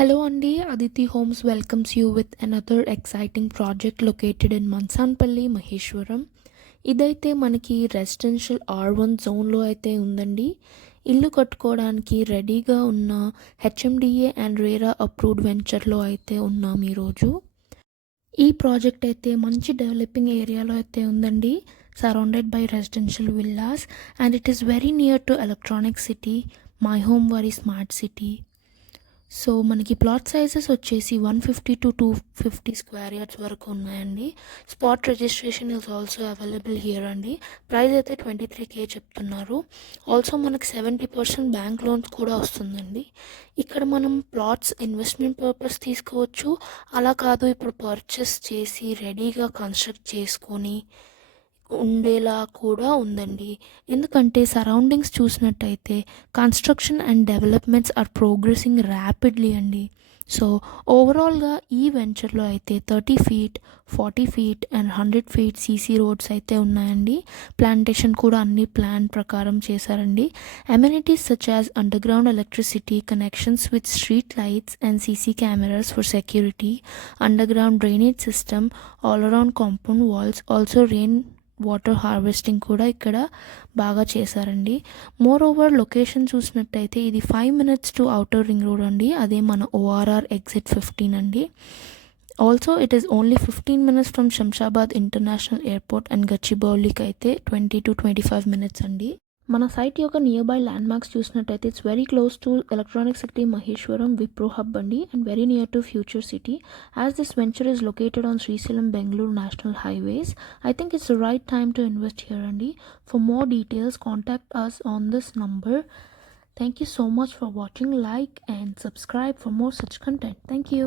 Hello Andy, Aditi Homes welcomes you with another exciting project located in Mansanpalli, Maheshwaram. ఇదైతే మనకి residential R1 జోన్లో అయితే ఉందండి. ఇల్లు కట్టుకోవడానికి రెడీగా ఉన్న హెచ్ఎండిఏ అండ్ రేరా అప్రూవ్డ్ వెంచర్లో అయితే ఉన్నాం ఈరోజు. ఈ ప్రాజెక్ట్ అయితే మంచి డెవలపింగ్ ఏరియాలో అయితే ఉందండి, surrounded by residential villas and it is very near to electronic city, my home worry smart city. So మనకి ప్లాట్ సైజెస్ వచ్చేసి 150 to 250 స్క్వేర్ యార్డ్స్ వరకు ఉన్నాయండి. Spot registration is also available here అండి. ప్రైస్ అయితే 23K చెప్తున్నారు. ఆల్సో మనకి 70% బ్యాంక్ లోన్స్ కూడా వస్తుందండి. ఇక్కడ మనం ప్లాట్స్ ఇన్వెస్ట్మెంట్ పర్పస్ తీసుకోవచ్చు, అలా కాదు ఇప్పుడు పర్చేస్ చేసి రెడీగా కన్స్ట్రక్ట్ చేసుకొని ఉండేలా కూడా ఉందండి. ఎందుకంటే సరౌండింగ్స్ చూసినట్టయితే construction and developments are progressing rapidly అండి. సో ఓవరాల్గా ఈ వెంచర్లో అయితే 30 feet, 40 feet and 100 feet CC roads అయితే ఉన్నాయండి. ప్లాంటేషన్ కూడా అన్ని ప్లాన్ ప్రకారం చేశారండి. Amenities such as underground electricity, connections with street lights and CC cameras for security, underground drainage system, all around compound walls, also rain water harvesting కూడా ఇక్కడ బాగా చేశారండి. మోర్ ఓవర్ లొకేషన్ చూసినట్టయితే ఇది 5 minutes to outer ring road అండి. అదే మన ORR exit 15 అండి. Also it is only 15 minutes from Shamshabad international airport and గచ్చిబౌలికి అయితే 20 to 25 minutes అండి. మన సైట్ యొక్క నియర్ బై ల్యాండ్ మార్క్స్ చూసినట్టయితే it's very close to electronic city Maheshwaram Wipro hub అండి, and very near to future city. As this venture is located on Srisailam Bengaluru national highways, I think it's the right time to invest here అండి. For more details contact us on this number. Thank you so much for watching. Like and subscribe for more such content. Thank you.